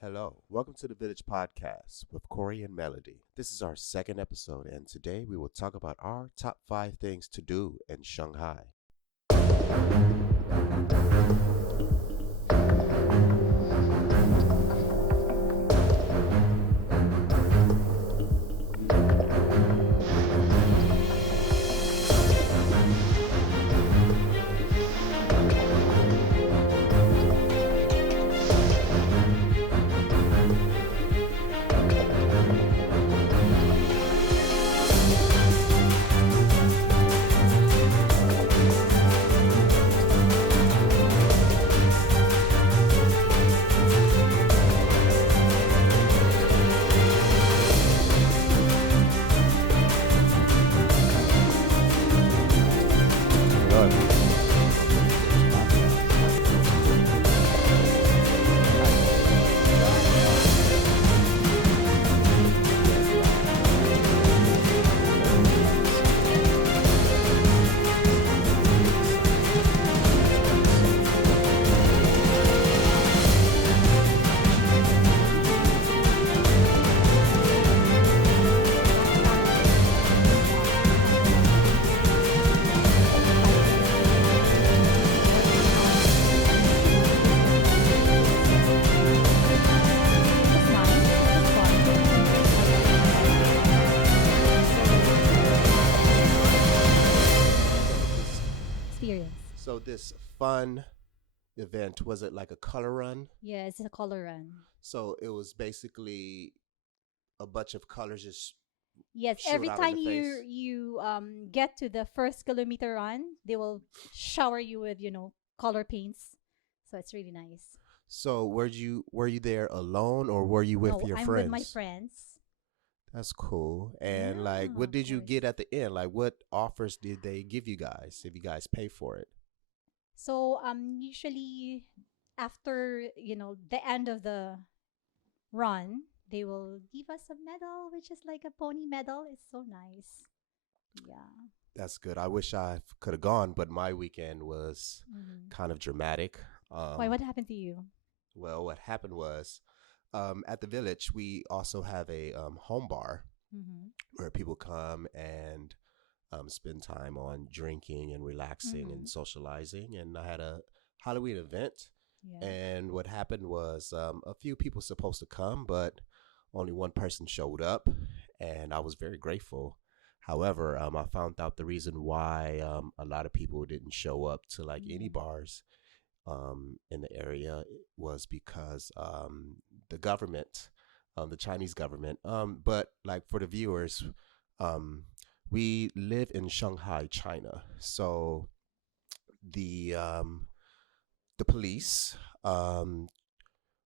Hello, welcome to the Village Podcast with Cory and Melody. This is our second episode, and today we will talk about our top five things to do in Shanghai. Hello, everyone. Welcome to the Village Podcast. Hi, Melody. Yes, this episode So this fun event, was it like a color run? Yeah, it's a color run. So it was basically a bunch of colors just Yes, shoot every out in the time you face. you get to the first kilometer run, they will shower you with color paints. So it's really nice. So were you there alone or were you with No, your I'm with my friends? friends. That's cool. And like, Yeah, what of did you course. get at the end? Like, what offers did they give you guys if you guys pay for it? So usually after the end of the run, they will give us a medal, which is like a pony medal. It's so nice. Yeah. That's good. I wish I could have gone, but my weekend was Hmm. kind of dramatic. Why? Um, What happened to you? well, what happened was at the village, we also have a home bar Mm-hmm. where people come and spend time on drinking and relaxing and Mm-hmm. socializing. And I had a Halloween event. Yeah. And what happened was a few people supposed to come, but only one person showed up. And I was very grateful. However, I found out the reason why a lot of people didn't show up to like any Mm-hmm. bars in the area was because the government, the Chinese government. But like for the viewers, um, we live in Shanghai, China. So the um, the police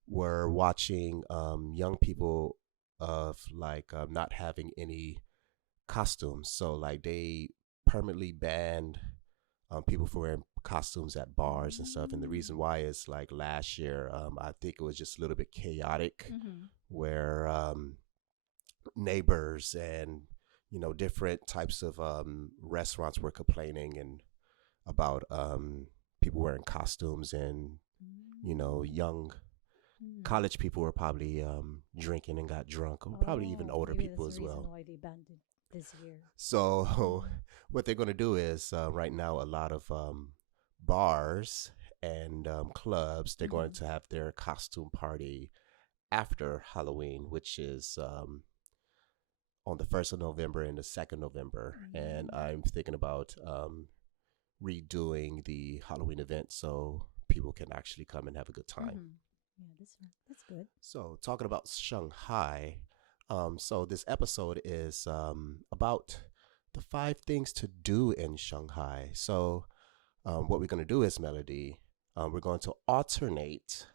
were watching young people of like not having any costumes. So like they permanently banned people from wearing costumes at bars and stuff. And the reason why is like last year, I think it was just a little bit chaotic, Mm-hmm. where neighbors and different types of restaurants were complaining and about people wearing costumes and young Mm. college people were probably drinking and got drunk, or probably even Oh, older maybe people that's the as reason well. why they banned it this year. So Mm. what they're going to do is right now a lot of bars and clubs, they're going Mm-hmm. to have their costume party after Halloween, which is on the 1st of November and the 2nd November. And Mm. I'm thinking about redoing the Halloween event so people can actually come and have a good time. Mm-hmm. Yeah, that's good. So, talking about Shanghai, so this episode is about the five things to do in Shanghai. So, what we're going to do is, Melody, we're going to alternate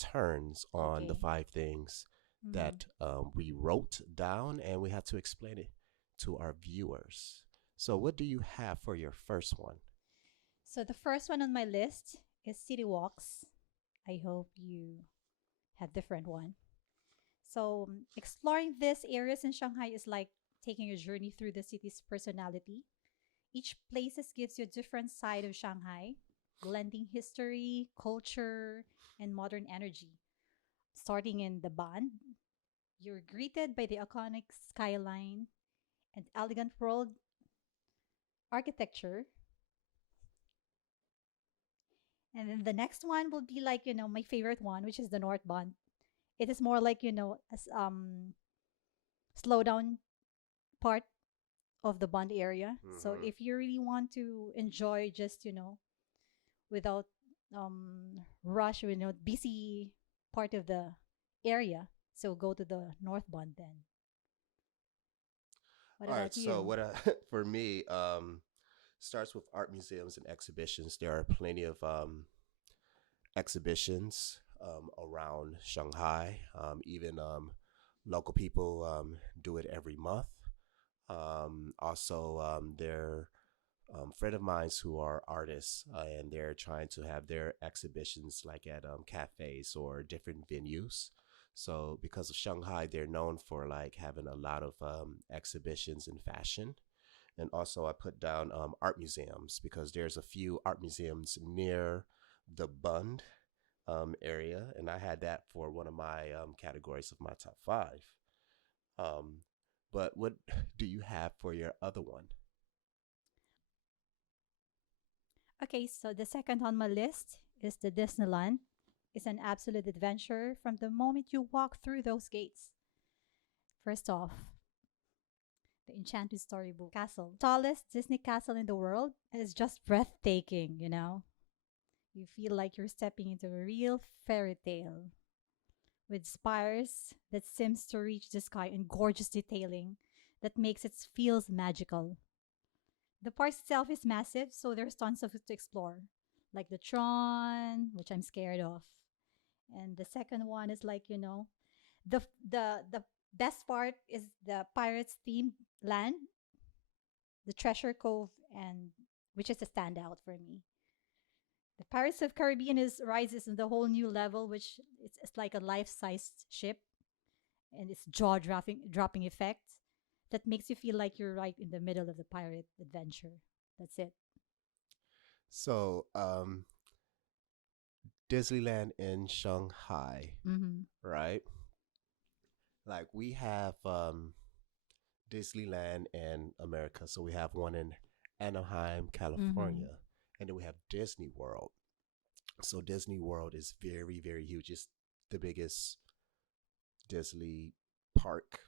turns on the Okay. five things Mm-hmm. that we wrote down, and we have to explain it to our viewers. So, what do you have for your first one? So the first one on my list is city walks. I hope you had different one. So exploring these areas in Shanghai is like taking a journey through the city's personality. Each places gives you a different side of Shanghai, blending history, culture, and modern energy. Starting in the Bund, you're greeted by the iconic skyline and elegant world architecture. And then the next one will be like, my favorite one, which is the North Bund. It is more like, as slow down part of the Bund area. So Hmm. if you really want to enjoy just, without rush, busy part of the area, so go to the North Bund then. What All right. about So you? what for me starts with art museums and exhibitions. There are plenty of exhibitions around Shanghai. Even local people do it every month. Also, there are friend of mine who are artists, and they're trying to have their exhibitions like at cafes or different venues. So because of Shanghai, they're known for like having a lot of exhibitions in fashion. And also, I put down art museums because there's a few art museums near the Bund area, and I had that for one of my categories of my top five. Um, but what do you have for your other one? Okay, so the second on my list is the Disneyland. It's an absolute adventure from the moment you walk through those gates. First off, the Enchanted Storybook Castle, tallest Disney castle in the world, is just breathtaking. You feel like you're stepping into a real fairy tale with spires that seems to reach the sky and gorgeous detailing that makes it feels magical. The park itself is massive, so there's tons of it to explore, like the Tron, which I'm scared of, and the second one is like the best part is the pirates themed land, the Treasure Cove, and which is a standout for me. The Pirates of Caribbean is rises in the whole new level, which it's like a life-sized ship, and it's jaw dropping effect that makes you feel like you're right in the middle of the pirate adventure. That's it. So, Disneyland in Shanghai, Mm-hmm. right? Like we have Disneyland in America. So we have one in Anaheim, Mm-hmm. California, and then we have Disney World. So Disney World is very, very huge. It's the biggest Disney park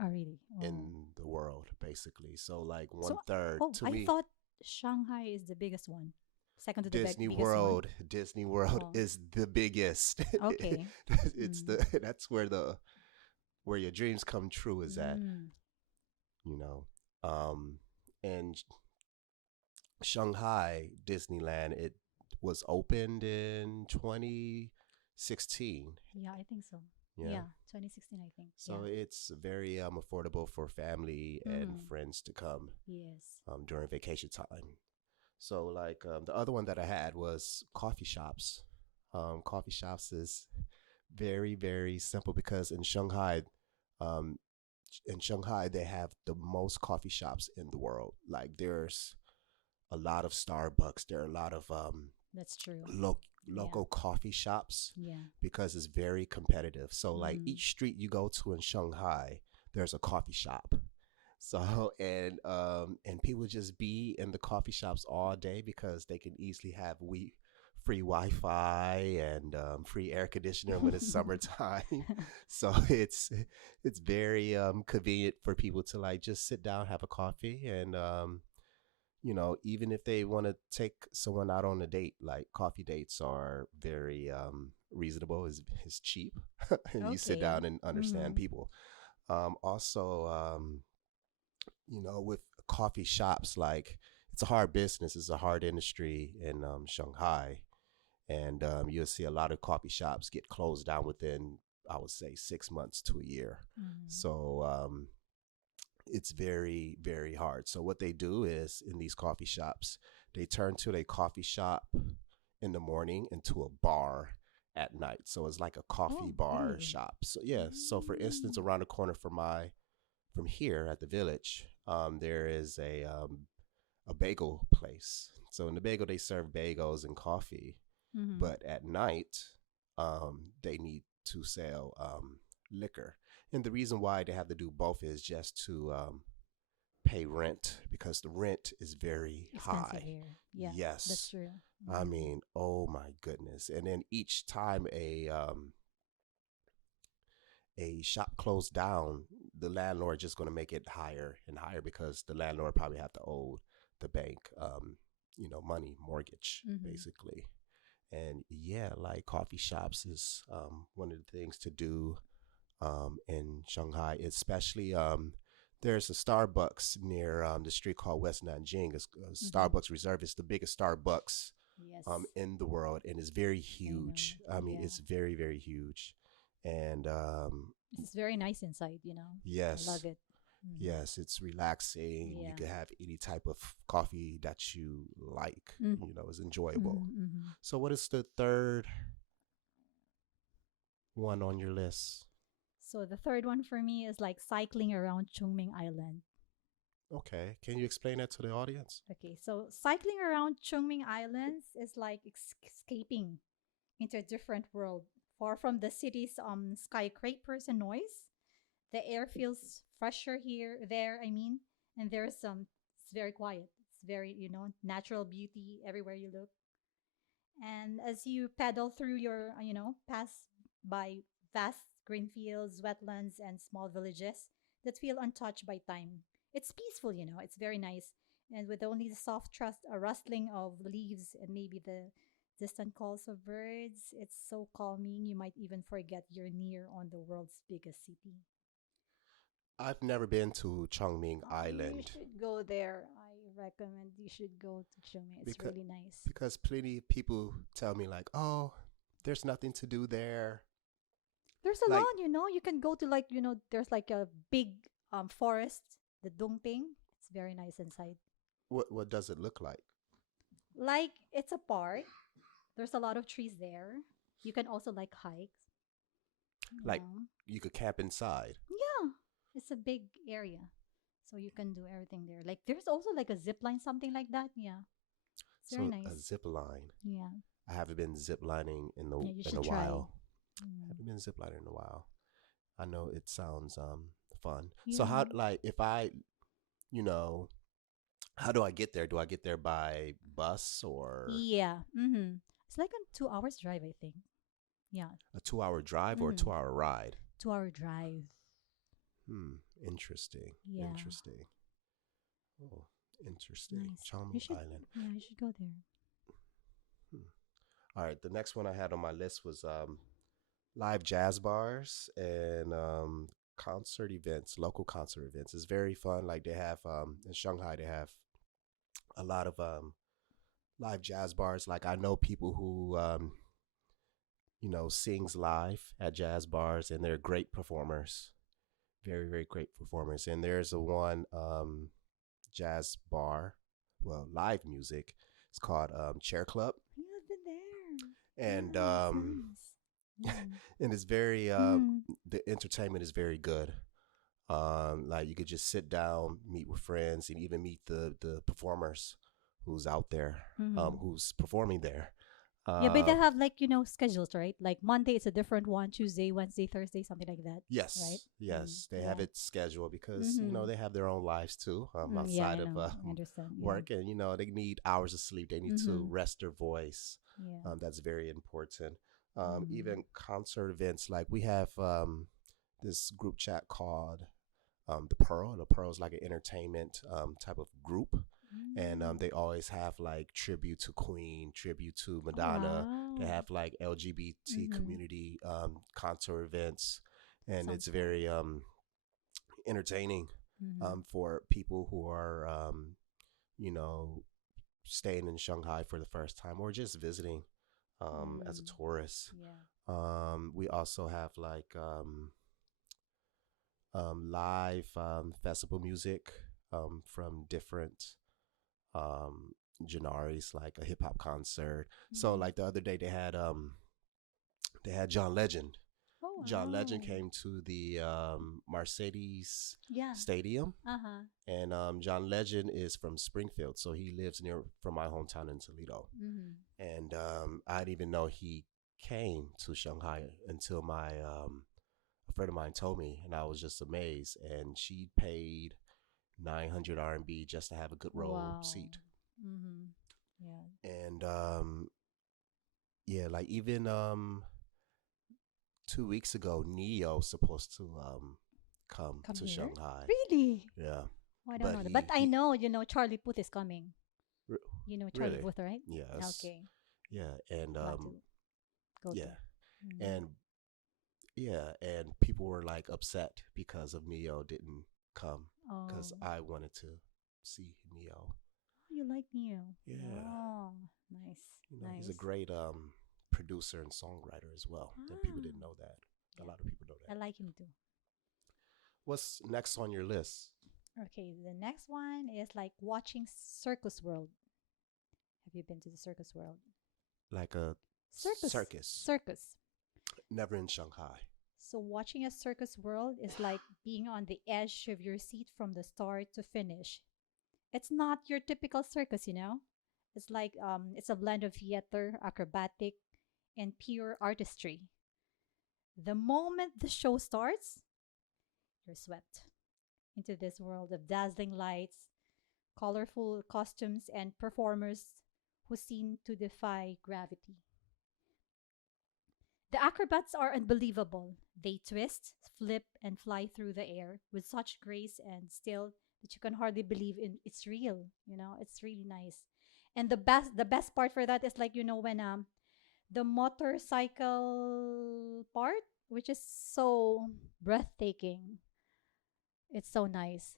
Oh, really? Oh. in the world, basically. So like So, one third oh, to I me. thought Shanghai is the biggest one. Second to the biggest one. Disney World Oh, is the biggest. okay. It's Mm. the that's where your dreams come true is at, Mm. you know. Um and Shanghai Disneyland, it was opened in 2016. Yeah, I think so. Yeah. Yeah, 2016, I think. So Yeah. it's very affordable for family and Mm. friends to come Yes. during vacation time. So like the other one that I had was coffee shops. Coffee shops is very very simple because um, in Shanghai they have the most coffee shops in the world. Like there's a lot of Starbucks. There are a lot of That's true. lo- Yeah. local coffee shops Yeah. because it's very competitive. So like Mm. each street you go to in Shanghai, there's a coffee shop. So and people just be in the coffee shops all day because they can easily have free Wi-Fi and free air conditioner when it's summertime. So it's very convenient for people to like just sit down, have a coffee, and even if they want to take someone out on a date, like coffee dates are very reasonable, is cheap, and you sit Okay. down and understand Mm. people. Also, with coffee shops, like it's a hard business, it's a hard industry in Shanghai, and you'll see a lot of coffee shops get closed down within, I would say, 6 months to a year. Mm. So it's very very hard. So what they do is in these coffee shops, they turn to a coffee shop in the morning into a bar at night. So it's like a coffee Oh, bar really? shop. So yeah. So for instance, Mm. around the corner from here at the village, there is a bagel place. So in the bagel they serve bagels and coffee, Mm-hmm. but at night, they need to sell liquor. And the reason why they have to do both is just to pay rent because the rent is very Expensive high. here. Yeah, that's Yes. true. I Mm-hmm. mean, oh my goodness. And then each time a shop closed down, the landlord just going to make it higher and higher because the landlord probably have to owe the bank, money, mortgage, Mm-hmm. basically. And yeah, like coffee shops is one of the things to do in Shanghai, especially. There's a Starbucks near the street called West Nanjing. It's Mm-hmm. Starbucks Reserve. It's the biggest Starbucks Yes, in the world, and it's very I know. huge. I mean, Yeah, it's very, very huge. And it's very nice inside. I yes, love it. Mm-hmm. yes, it's relaxing. You Yeah. can have any type of coffee that you like. Mm-hmm. It's enjoyable. Mm-hmm. So, what is the third one on your list? So the third one for me is like cycling around Chungming Island. Okay, can you explain that to the audience? Okay, so cycling around Chungming Islands is like escaping into a different world, far from the city's skyscrapers and noise. The air feels fresher here, there. I mean, and there's some. It's very quiet. It's very natural beauty everywhere you look. And as you pedal through pass by vast green fields, wetlands, and small villages that feel untouched by time. It's peaceful, it's very nice. And with only the soft trust, a rustling of leaves and maybe the distant calls of birds, it's so calming you might even forget you're near on the world's biggest city. I've never been to Chongming Oh, you Island should go there. I recommend you should go to Chumé. It's because really nice. plenty of people tell me like, "Oh, there's nothing to do there." There's a Like, lot, you can go to like, there's like a big forest, the Dongping. It's very nice inside. what does it look like? Like it's a park. There's a lot of trees there. You can also like hike. Like, Yeah. you could camp inside. Yeah. It's a big area. So you can do everything there. Like there's also like a zip line, something like that. Yeah. It's very So a nice. zip line. Yeah. I haven't been zip lining Yeah, you in a should try. while. Mm. Haven't been zip lining in a while. I know it sounds fun. So how, Yeah. like, if I, you know, how do I get there? Do I get there by bus or Yeah. Mm-hmm. It's like a 2 hours drive, I think. Yeah. a 2 hour drive or a Mm-hmm. 2 hour ride? 2 hour drive. Hmm. Interesting. Yeah. Interesting. Oh, interesting. Nice. You Charming should, Island. yeah, you should go there. Hmm. All right. The next one I had on my list was live jazz bars and concert events, local concert events. It's very fun. Like they have in Shanghai, they have a lot of live jazz bars. Like I know people who sings live at jazz bars, and they're great performers. Very, very great performers. And there's a one jazz bar, well, live music. It's called Chair Club, Yeah, I've been there. and Yeah, it's nice. Mm. and it's very Mm. the entertainment is very good. Like you could just sit down, meet with friends, and even meet the performers who's out there, Mm-hmm. who's performing there. Yeah, but they Um, have like, schedules, right? Like Monday it's a different one, Tuesday, Wednesday, Thursday, something like that, right? yes, Mm. yes, they have Yeah. it scheduled because Mm-hmm. they have their own lives too, Yeah, outside I of know. I understand. Yeah. work, and they need hours of sleep. They need to Mm-hmm. rest their voice. Yeah. That's very important. Mm-hmm. Even concert events, like we have this group chat called the Pearl. The Pearl is like an entertainment type of group, and Mm. they always have like tribute to Queen, tribute to Oh, Madonna. They wow. have like LGBT Mm-hmm. community concert events, and it's Sounds cool. very entertaining Mm-hmm. for people who are you know staying in Shanghai for the first time or just visiting as a Mm. tourist. Yeah. We also have like live festival music from different um, genres, like a hip hop concert. So Mm-hmm. like the other day they had John Legend. Oh, John Legend wow. came to the Mercedes Yeah. Stadium, Uh-huh. and John Legend is from Springfield, so he lives near from my hometown in Toledo. Mm-hmm. And I didn't even know he came to Shanghai until my a friend of mine told me, and I was just amazed. And she paid 900 RMB just to have a good row Wow. seat. Mm-hmm. Yeah. And yeah, like even 2 weeks ago, Neo supposed to come Come to here? Shanghai. Really? Yeah, Oh, I don't but know that. But I know, Charlie Puth is coming. r- You know Charlie really, Puth, right? yes, Okay. yeah, and Plan to go to. yeah, Mm. and yeah, and people were like upset because of Neo didn't come Oh, because I wanted to see Neo. you like Neo? Yeah, Oh, nice, he's a nice. great producer and songwriter as well, and people Ah, didn't know that. A yeah. lot of people know I that. like him too. What's next on your list? Okay, the next one is like watching Circus World. Have you been to the Circus World? Like a Circus, circus. circus. Never in Shanghai. So watching a circus world is like being on the edge of your seat from the start to finish. It's not your typical circus. It's like it's a blend of theater, acrobatic, and pure artistry. The moment the show starts, you're swept into this world of dazzling lights, colorful costumes, and performers who seem to defy gravity. The acrobats are unbelievable. They twist, flip, and fly through the air with such grace and skill that you can hardly believe it's real. It's really nice. And the best part for that is like when the motorcycle part, which is so breathtaking. It's so nice.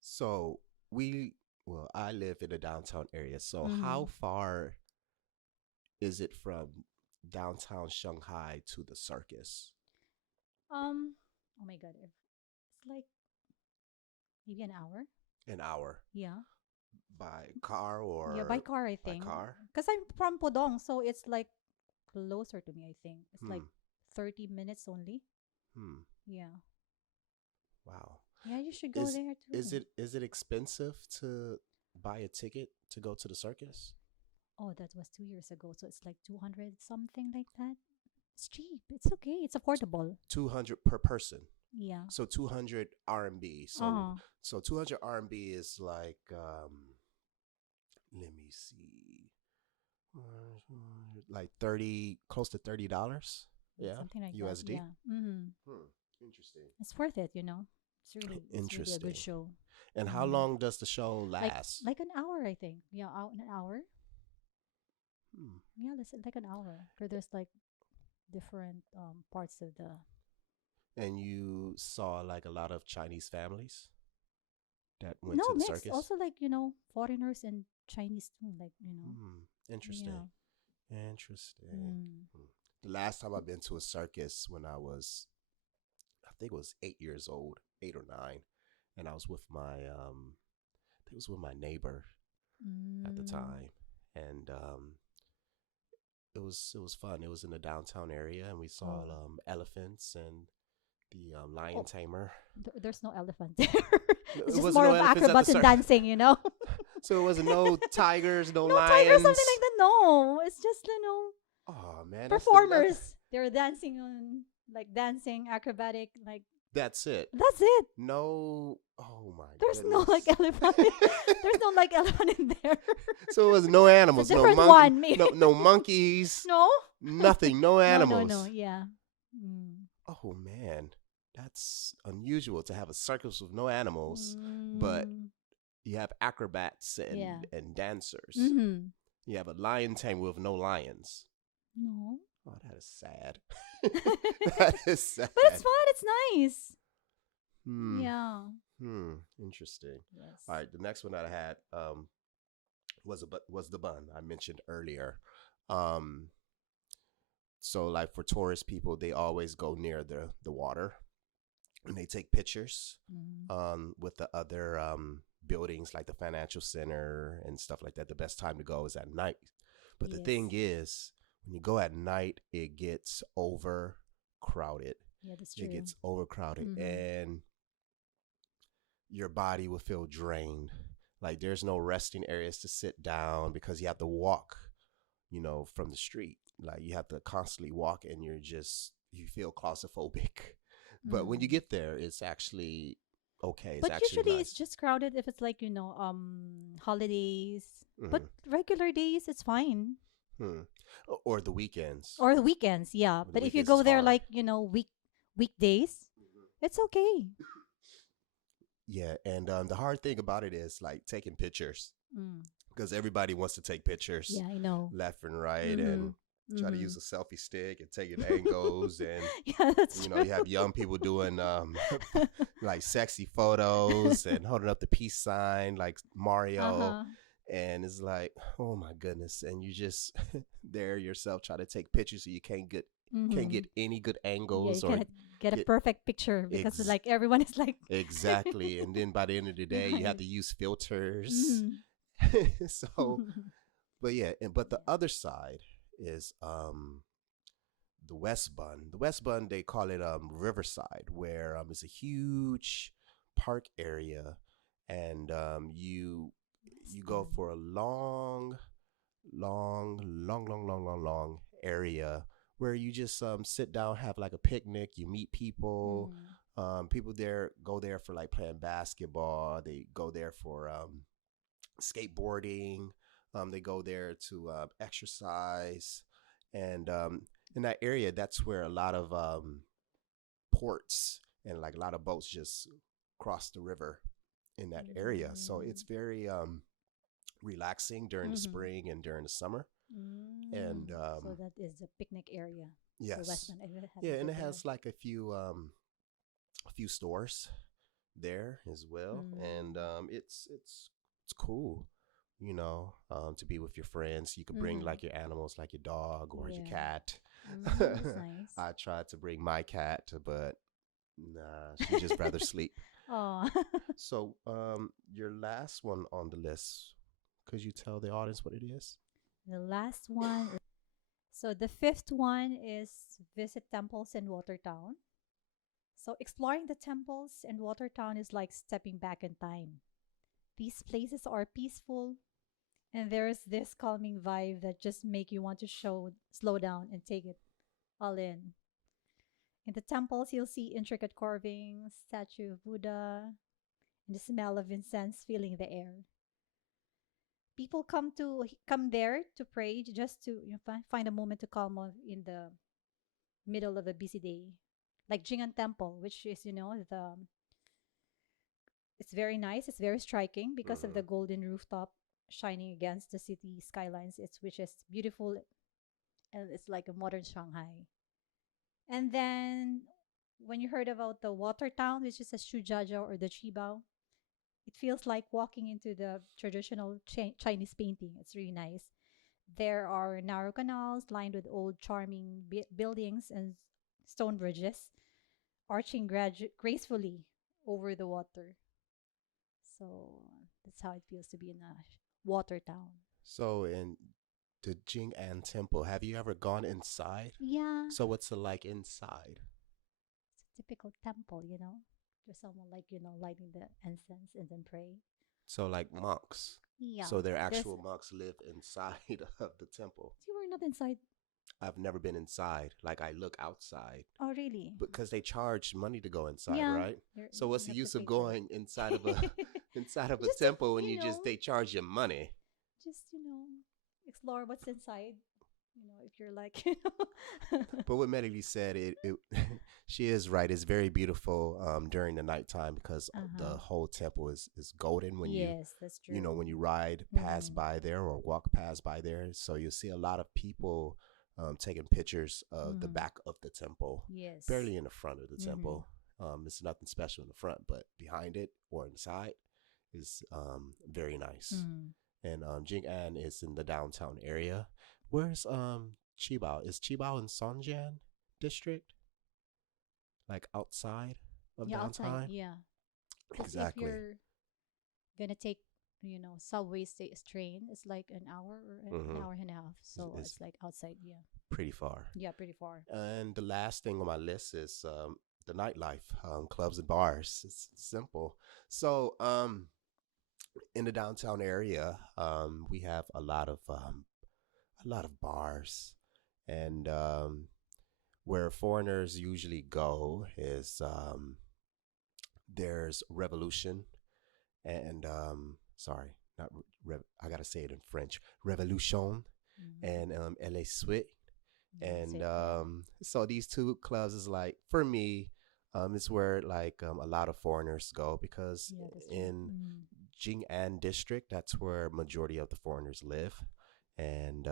So we, well, I live in the downtown area. So Mm-hmm. how far is it from downtown Shanghai to the circus? Oh my god, it's like maybe an hour. An hour Yeah. by car Yeah, by or car, I by think. car? Because I'm from Podong, so it's like closer to me, I think. It's like Hmm. 30 minutes only. Hmm. Yeah. Wow. Yeah, you should go Is there is too. it is it expensive to buy a ticket to go to the circus? Oh, that was 2 years ago. So it's like 200 something like that. It's cheap. It's okay. It's affordable. 200 per person. Yeah. So 200 RMB. So Uh-huh. 200 RMB is like let me see. Like 30, close to $30. Yeah, Yeah, something like that. USD. Yeah. Mm-hmm. Hmm. Interesting. It's worth it. It's really a good Interesting. show. And how Mm. long does the show Like last? like an hour, I think. Yeah, an hour. Hmm. Yeah, that's like an hour. Where there's like different parts of the. And you saw like a lot of Chinese families that went No, to the mixed. circus? Also like, foreigners and Chinese too. Like. Hmm. Interesting. Yeah. Interesting. Mm. Hmm. The last time I've been to a circus when I was, I think it was 8 years old, 8 or 9, and I was with my, I think it was with my neighbor at the Mm. time, and it was fun. It was in the downtown area, and we saw Oh. elephants and the lion Oh, tamer. there's no elephant there. No, It's it just wasn't more no of elephants at the acrobats and circus, dancing. so it wasn't no tigers, no No tiger, something lions. like that. No, it's just Oh man, performers. They're dancing on like dancing acrobatic. Like that's it. that's it. No, oh my There's no like goodness. elephant. There's no like elephant in there. So it was no It's a animals, no different monkey, one, maybe. no monkeys, No. nothing, no No, no, no. animals. Yeah. Mm. Oh man, that's unusual to have a circus with no animals, but Mm. you have acrobats Yeah. and dancers. Mm-hmm. You have a lion tamer with no lions. No. Oh, that is sad. But That is sad. it's fun. It's nice. Hmm. Yeah. Interesting. Yes. All right, the next one that I had was the bun I mentioned earlier. Um, so like for tourist people, they always go near the water and they take pictures Mm. with the other buildings like the financial center and stuff like that. The best time to go is at night. But the Yes. thing is, when you go at night, it gets overcrowded. Yeah, that's It true. gets overcrowded, Mm-hmm. and your body will feel drained. Like there's no resting areas to sit down because you have to walk from the street. Like you have to constantly walk, and you feel claustrophobic. But when you Mm. get there, it's actually okay. It's But actually usually it's nice. just crowded if it's like, holidays. But Hmm. regular days, it's fine. Hmm. Or the weekends. Or the weekends, yeah. The But if you weekends is go there hard. like, weekdays, it's okay. Yeah, and the hard thing about it is like taking pictures Mm. because everybody wants to take pictures Yeah, I know. left and right Mhm. and try to Mhm. use a selfie stick and take it angles and Yeah, that's true. you have young people doing like sexy photos and holding up the peace sign like Mario, Uh-huh. and it's like, oh my goodness, and you just there yourself try to take pictures so you can't Mhm. get any good Yeah, you angles or cannot get a get perfect picture because ex- like everyone is like exactly, and then by the end of the day you have right. to use filters. Mhm. So but yeah, but the other side is the West Bund. The West Bund, they call it Riverside, where it's a huge park area, and you Yes, go for a long area where you just sit down, have like a picnic. You meet people. Mm. People there go there for like playing basketball. They go there for skateboarding. They go there to exercise, and in that area, that's where a lot of ports and like a lot of boats just cross the river in that area. So it's Mm. very relaxing during the Mhm. spring and during the summer. And So that is the picnic area. The yes, Westman. I yeah, haven't and been it there. has like a few stores there as well, and Mm. it's cool, to be with your friends. You could bring Mhm. like your animals, like your dog or your Yeah. cat. That's nice. I tried to bring my cat, but nah, she just rather sleep. Oh. So, your last one on the list, could you tell the audience what it is? The last one. So the fifth one is visit temples in Watertown. So exploring the temples in Watertown is like stepping back in time. These places are peaceful, and there's this calming vibe that just make you want to slow down and take it all in. In the temples, you'll see intricate carvings, statue of Buddha, and the smell of incense filling the air. People come there to pray just to find a moment to calm in the middle of a busy day. Like Jingan Temple, which is the it's very nice. It's very striking because of Mm-hmm. the golden rooftop shining against the city skylines. It's which is beautiful, and it's like a modern Shanghai. And then when you heard about the water town, which is a Shujiajiao or the Qibao, it feels like walking into the traditional Chinese painting. It's really nice. There are narrow canals lined with old, charming buildings and stone bridges, arching gracefully over the water. So that's how it feels to be in a water town. So, in the Jing'an Temple, have you ever gone inside? Yeah, So, what's it like inside? it's a typical temple, There's someone like, lighting the incense and then pray. So, like monks. Yeah, So, their there's. actual monks live inside of the temple. You were not inside. I've never been inside. Like, I look outside Oh, really? because they charge money to go inside, Yeah, right? So, you what's the have to use of pay for going inside of a it. inside of a Just to, temple when they charge you money? just explore what's inside. If you're like, But what Melody said, it she is right. It's very beautiful during the nighttime because uh the huh. whole temple is golden when Yes, that's true. when you ride past Mm-hmm. by there or walk past by there. So you'll see a lot of people taking pictures of the Mm-hmm. back of the temple, Yes. barely in the front of the Mm-hmm. temple. It's nothing special in the front, but behind it or inside is very nice. Mm-hmm. And Jing'an is in the downtown area. Where's Qibao? Is Qibao in Songjian district? Like outside of Yeah, outside. downtown? Yeah, because if Exactly. you're gonna take, subway train, it's like an hour or an Mm-hmm. hour and a half. So It's it's like outside. Yeah. pretty far. Yeah, pretty far. And the last thing on my list is the nightlife, clubs and bars. It's simple. So in the downtown area, we have a a lot of bars, and where foreigners usually go is there's Revolution and sorry, not I gotta say it in French, Revolution Mm. and LA Suite. That's And it. Yeah. so these two clubs is like for me, it's where like a lot of foreigners go because Yeah, that's true. in Mm. Jing'an district, that's where majority of the foreigners live, and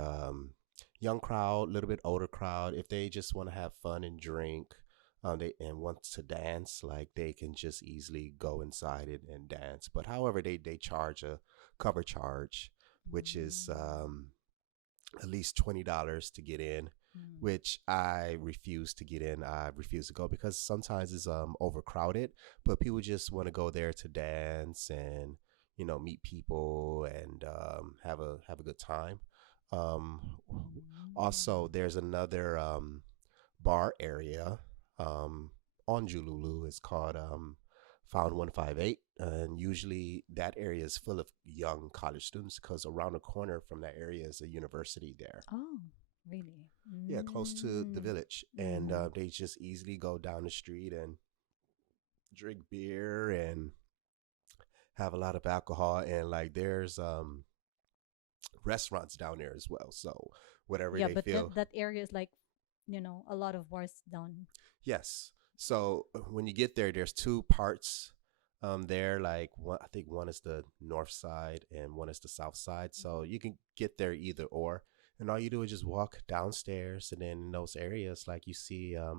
young crowd, a little bit older crowd. If they just want to have fun and drink, they and want to dance, like they can just easily go inside it and dance. But however, they charge a cover charge, which is Mm. at least $20 to get in, Mm. which I refuse to get in. I refuse to go because sometimes it's overcrowded, but people just want to go there to dance and meet people and have a good time. Um, Mm. Also, there's another bar area um, on Jululu. It's called Found 158. And usually that area is full of young college students because around the corner from that area is a university there. Oh, really? Yeah, close to the Mm. village. And Mm-hmm. they just easily go down the street and drink beer and have a lot of alcohol. And like there's restaurants down there as well. So whatever Yeah, they but feel. that area is like, a lot of bars down. Yes. So when you get there, there's two parts there. Like one, I think one is the north side and one is the south side. So you can get there either or. And all you do is just walk downstairs, and then in those areas, like you see a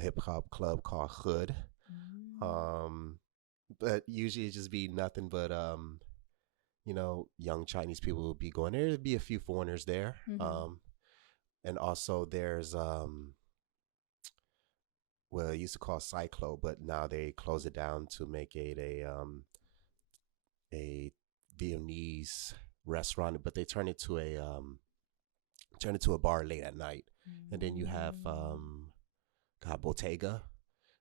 hip hop club called Hood. Mm. Um, but usually it just be nothing but young Chinese people will be going there. There'd be a few foreigners there. Mm-hmm. And also there's well, it used to call Cyclo, but now they close it down to make it a Viennese restaurant. But they turn it to a bar late at night, and then you have Mm. God Bottega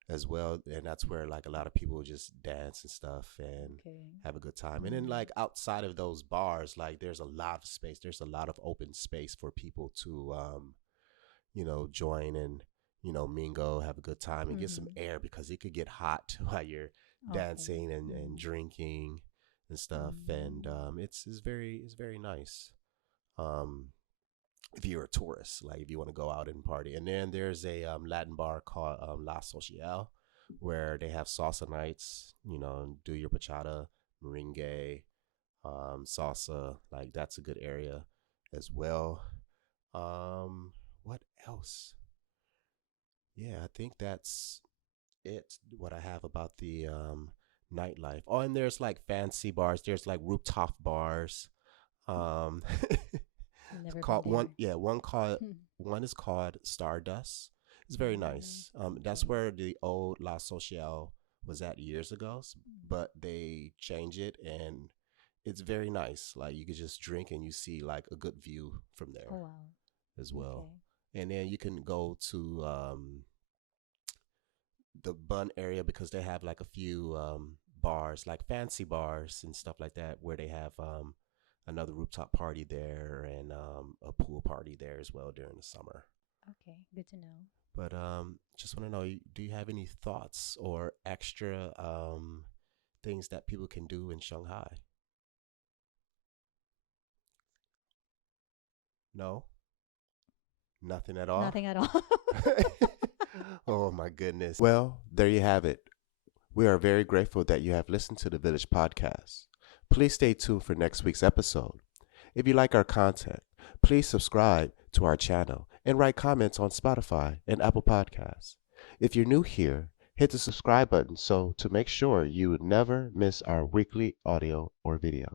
as well, and that's where like a lot of people just dance and stuff and Okay. have a good time. And then Mm. like outside of those bars, like there's a lot of space. There's a lot of open space for people to join and mingle, have a good time, and get some Mm-hmm. air because it could get hot while you're Okay. dancing and Mm. drinking and stuff. And Mm. it's very nice. Um, if you're a tourist, like if you want to go out and party. And then there's a Latin bar called La Social, where they have salsa nights. Do your bachata, merengue, salsa. Like that's a good area as well. Um, what else? Yeah, I think that's it. What I have about the nightlife. Oh, and there's like fancy bars. There's like rooftop bars. Um, I've never been called one. there. Yeah, one is called Stardust. It's very Mm. nice. That's Okay. where the old La Sociale was at years ago, but they change it and it's very nice. Like you could just drink and you see like a good view from Oh there wow. as well. Okay. And then you can go to the Bun area because they have like a few bars, like fancy bars and stuff like that, where they have another rooftop party there and a pool party there as well during the summer. Okay. Good to know. But just want to know, do you have any thoughts or extra things that people can do in Shanghai? No, nothing at all. Nothing at all. Oh my goodness. Well, there you have it. We are very grateful that you have listened to the Village Podcast. Please stay tuned for next week's episode. If you like our content, please subscribe to our channel and write comments on Spotify and Apple Podcasts. If you're new here, hit the subscribe button so to make sure you never miss our weekly audio or video.